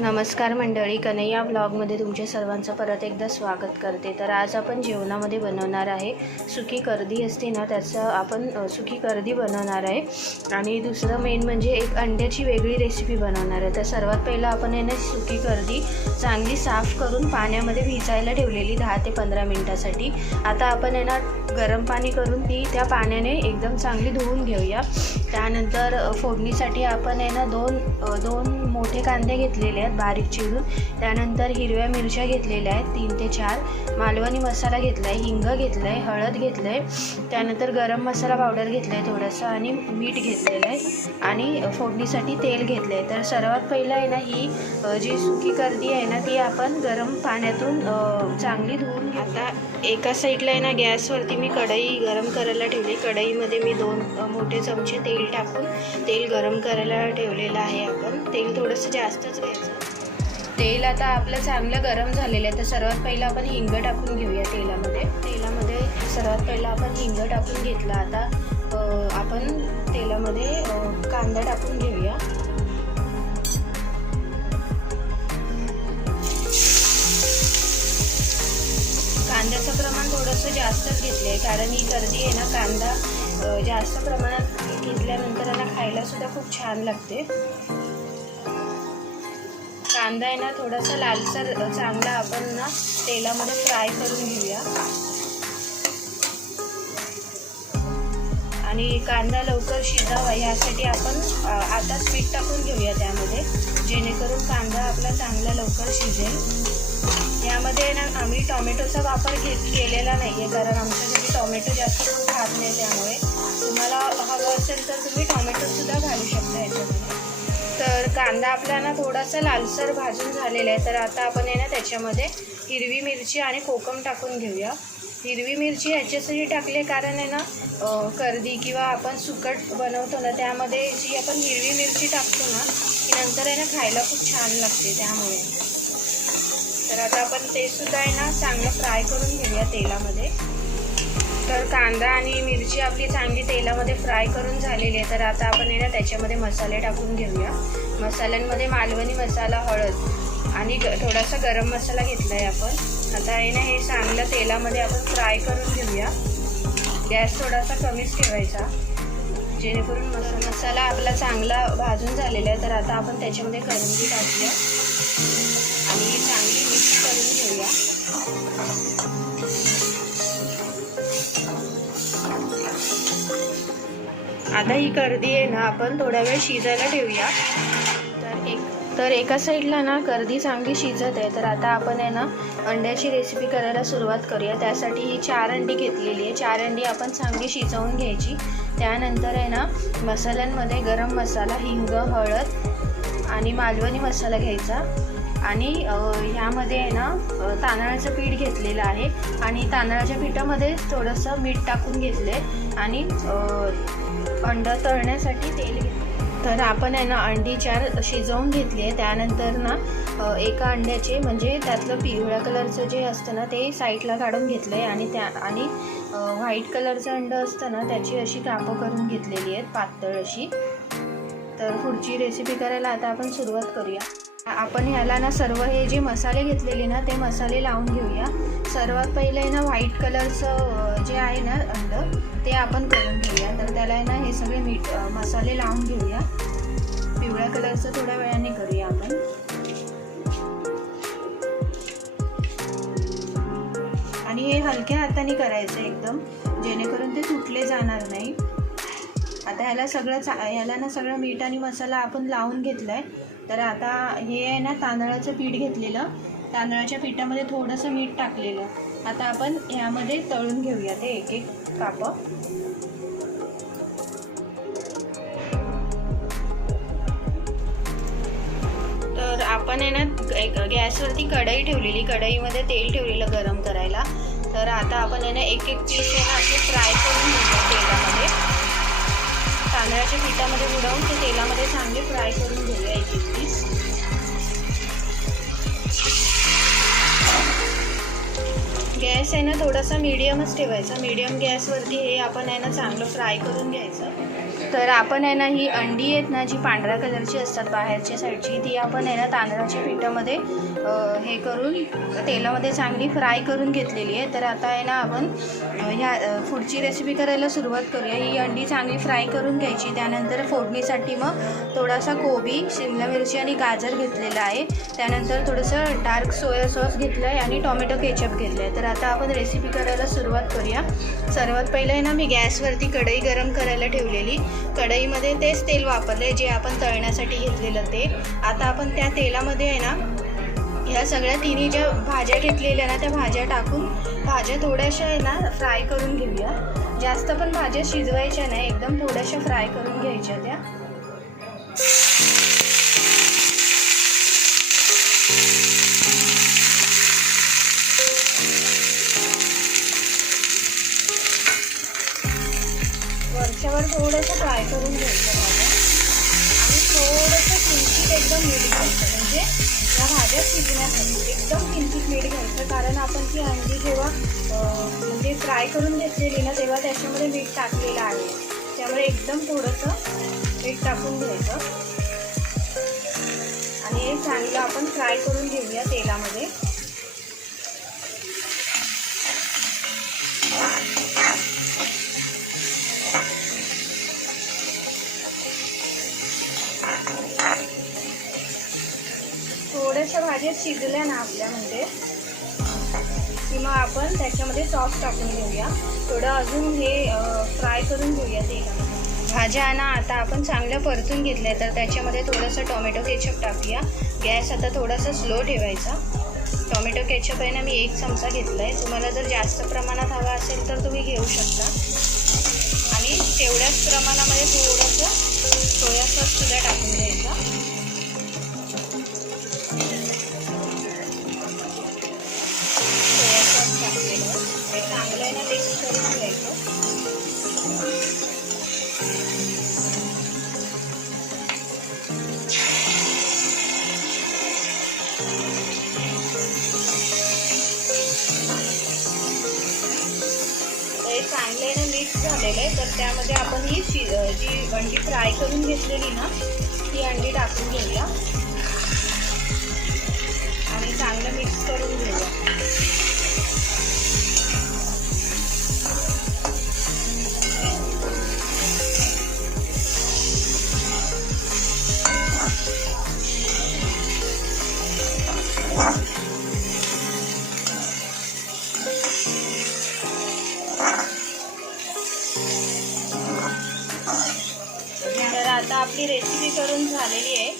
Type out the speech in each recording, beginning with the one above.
नमस्कार मंडळी कन्हैया ब्लॉगमध्ये तुमच्या सर्वांचं परत एकदा स्वागत करते. तर आज आपण जेवणामध्ये बनवणार आहे. सुकी कर्दी असते ना त्याचं आपण सुकी कर्दी बनवणार आहे. आणि दुसरं मेन म्हणजे एक अंड्याची वेगळी रेसिपी बनवणार आहे. तर सर्वात पहिलं आपण आहे ना सुकी कर्दी चांगली साफ करून पाण्यामध्ये भिजायला ठेवलेली दहा ते पंधरा मिनटासाठी. आता आपण आहे ना गरम पाणी करून ती त्या पाण्याने एकदम चांगली धुवून घेऊया. त्यानंतर फोडणीसाठी आपण आहे ना दोन दोन मोठे कांदे घेतलेले आहेत बारीक चिरून. त्यानंतर हिरव्या मिरच्या घेतलेल्या आहेत तीन ते चार. मालवणी मसाला घेतला आहे हिंग घेतलं आहे हळद घेतलं आहे त्यानंतर गरम मसाला पावडर घेतलं आहे थोडंसं आणि मीठ घेतलेलं आहे. आणि फोडणीसाठी तेल घेतलं आहे तर सर्वात पहिलं आहे ना ही जी सुकी कर्दी आहे ना ती आपण गरम पाण्यातून चांगली धुवून आता एका साईडला आहे ना गॅसवरती मी कढई गरम करायला ठेवली. कढईमध्ये मी दोन मोठे चमचे तेल टाकून तेल गरम करायला ठेवलेलं आहे आपण. तेल थोडंसं जास्तच घ्यायचं. तेल आता आपलं चांगलं गरम झालेलं आहे. तर सर्वात पहिलं आपण हिंग टाकून घेऊया तेलामध्ये. तेलामध्ये सर्वात पहिलं आपण हिंग टाकून घेतला. आता आपण तेलामध्ये कांदा टाकून घेऊया. कांद्याचं प्रमाण थोडंसं जास्तच घेतलं आहे कारण ही गर्दी आहे ना कांदा जास्त प्रमाणात घेतल्यानंतर यांना खायलासुद्धा खूप छान लागते. कांदा आहे ना थोडासा लालसर चांगला आपण ना तेलामध्ये फ्राय करून घेऊया. आणि कांदा लवकर शिजावा यासाठी आपण आता स्वीट टाकून घेऊया त्यामध्ये जेणेकरून कांदा आपला चांगला लवकर शिजेल. यामध्ये ना आम्ही टॉमॅटोचा वापर घेत केलेला नाही आहे कारण आमच्या घरी टॉमॅटो जास्त कोण खात नाही त्यामुळे. तुम्हाला हवं असेल तर तुम्ही टॉमॅटोसुद्धा घालू शकता याच्यामध्ये. तर कांदा आपला ना थोडासा लालसर भाजून झालेला आहे. तर आता आपण आहे ना त्याच्यामध्ये हिरवी मिरची आणि कोकम टाकून घेऊया. हिरवी मिरची ह्याच्यासाठी टाकली कारण आहे ना कर्दी किंवा आपण सुकट बनवतो ना त्यामध्ये जी आपण हिरवी मिरची टाकतो ना ती नंतर आहे ना खायला खूप छान लागते त्यामुळे. तर आता आपण ते सुद्धा आहे ना चांगलं फ्राय करून घेऊया तेलामध्ये. तर कांदा आणि मिरची आपली चांगली तेलामध्ये फ्राय करून झालेली आहे. तर आता आपण आहे ना त्याच्यामध्ये मसाले टाकून घेऊया. मसाल्यांमध्ये मालवणी मसाला हळद आणि ग थोडासा गरम मसाला घेतला आहे आपण. आता आहे ना हे चांगलं तेलामध्ये आपण फ्राय करून घेऊया. गॅस थोडासा कमीच ठेवायचा. जेणेकरून मसा मसाला आपला चांगला भाजून झालेला आहे. तर आता आपण त्याच्यामध्ये करंजी टाकूया. आणि चांगली मिक्स करून घेऊया. आता ही कर्दी आहे ना आपण थोडा वेळ शिजायला ठेवूया. तर एक तर एका साईडला ना कर्दी चांगली शिजत आहे. तर आता आपण आहे ना अंड्याची रेसिपी करायला सुरुवात करूया. त्यासाठी ही चार अंडी घेतलेली आहे. चार अंडी आपण चांगली शिजवून घ्यायची. त्यानंतर आहे ना मसाल्यांमध्ये गरम मसाला हिंग हळद आणि मालवणी मसाला घ्यायचा. आणि ह्यामध्ये आहे ना तांदळाचं पीठ घेतलेलं आहे आणि तांदळाच्या पिठामध्ये थोडंसं मीठ टाकून घेतले आणि अंडं तळण्यासाठी तेल घेतलं तर आपण आहे ना अंडी चार शिजवून घेतली. आहे त्यानंतर ना एका अंड्याचे म्हणजे त्यातलं पिवळ्या कलरचं जे असतं ना ते साईडला काढून घेतलं आहे आणि त्या आणि व्हाईट कलरचं अंडं असतं ना त्याची अशी कापं करून घेतलेली आहेत पातळ अशी. तर पुढची रेसिपी करायला आता आपण सुरुवात करूया. आपण ह्याला ना सर्व हे जे मसाले घेतलेले ना ते मसाले लावून घेऊया. सर्वात पहिले आहे ना व्हाईट कलरचं जे आहे ना अंड ते आपण करून घेऊया. तर त्याला आहे ना हे सगळे मीठ मसाले लावून घेऊया. पिवळ्या कलरचं थोड्या वेळाने करूया आपण. आणि हे हलक्या हाताने करायचं एकदम जेणेकरून ते तुटले जाणार नाही. आता ह्याला सगळं चा ह्याला ना सगळं मीठ आणि मसाला आपण लावून घेतला आहे तर आता हे आहे ना तांदळाचं पीठ घेतलेलं. तांदळाच्या पिठामध्ये थोडंसं मीठ टाकलेलं. आता आपण ह्यामध्ये तळून घेऊया ते एक एक काप. तर आपण आहे ना एक गॅसवरती कढई ठेवलेली कढईमध्ये तेल ठेवलेलं गरम करायला. तर आता आपण आहे ना एक एक पीस आहे ना असे फ्राय करून घेऊया तेलामध्ये. तांदळाच्या पिठामध्ये बुडवून ते तेलामध्ये चांगले फ्राय करून घेऊया एक एक पीस. गॅस आहे ना थोडासा मीडियमच ठेवायचा. मीडियम गॅसवरती हे आपण आहे ना चांगलं फ्राय करून घ्यायचं. तर आपण आहे ना ही अंडी आहेत ना जी पांढऱ्या कलरची असतात बाहेरच्या साईडची ती आपण आहे ना तांदळाच्या पिठामध्ये हे करून तेलामध्ये चांगली फ्राय करून घेतलेली आहे. तर आता आहे ना आपण ह्या पुढची रेसिपी करायला सुरुवात करूया. ही अंडी चांगली फ्राय करून घ्यायची. त्यानंतर फोडणीसाठी मग थोडासा कोबी शिमला मिरची आणि गाजर घेतलेला आहे. त्यानंतर थोडंसं डार्क सोया सॉस घेतलं आहे आणि टॉमॅटो केचप घेतलं आहे तर आता आपण रेसिपी करायला सुरुवात करूया. सर्वात पहिलं आहे ना मी गॅसवरती कढई गरम करायला ठेवलेली. कढईमध्ये तेच तेल वापरले जे आपण तळण्यासाठी घेतलेलं ते. आता आपण त्या तेलामध्ये आहे ना ह्या सगळ्या तिन्ही ज्या भाज्या घेतलेल्या ना त्या भाज्या टाकून भाज्या थोड्याशा आहे ना फ्राय करून घेऊया. जास्त पण भाज्या शिजवायच्या नाही एकदम थोड्याशा फ्राय करून घ्यायच्या त्या. मीठ घ्यायचं म्हणजे या भाज्या शिजण्यासाठी एकदम किंचित मीठ घ्यायचं. कारण आपण ती अंडी जेव्हा म्हणजे फ्राय करून घेतलेली ना तेव्हा त्याच्यामध्ये मीठ टाकलेलं आहे. त्यामुळे एकदम थोडंसं मीठ टाकून घ्यायचं. आणि हे चांगलं आपण फ्राय करून घेऊया तेलामध्ये. बऱ्याचशा भाज्या शिजल्या ना आपल्या म्हणजे. की मग आपण त्याच्यामध्ये सॉस टाकून घेऊया. थोडं अजून हे फ्राय करून घेऊया तेलामध्ये भाज्या ना आता आपण चांगल्या परतून घेतल्या तर त्याच्यामध्ये थोडंसं टोमॅटो केचप टाकूया. गॅस आता थोडासा स्लो ठेवायचा. टोमॅटो केचप आहे ना मी एक चमचा घेतला आहे तुम्हाला जर जास्त प्रमाणात हवा असेल तर तुम्ही घेऊ शकता. आणि तेवढ्याच प्रमाणामध्ये थोडंसं सोया सॉससुद्धा टाकून घ्यायचा. घ्यायचं हे चांगलं आहे ना मिक्स झालेलं आहे तर त्यामध्ये आपण ही शि जी अंडी फ्राय करून घेतलेली ना ती अंडी टाकून घेऊया. आणि चांगलं मिक्स करून घेऊया. आपली रेसिपी करून झालेली आहे.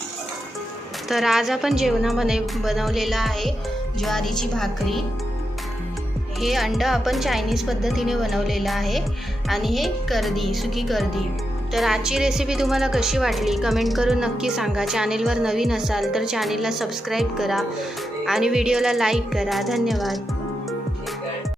तर आज आपण जेवणामध्ये बनवलेलं आहे ज्वारीची भाकरी. हे अंड आपण चायनीज पद्धतीने बनवलेलं आहे आणि हे कर्दी सुकी कर्दी. तर आजची रेसिपी तुम्हाला कशी वाटली? कमेंट करून नक्की सांगा. चॅनेलवर नवीन असाल तर चॅनेलला सबस्क्राईब करा आणि व्हिडिओला लाईक करा. धन्यवाद.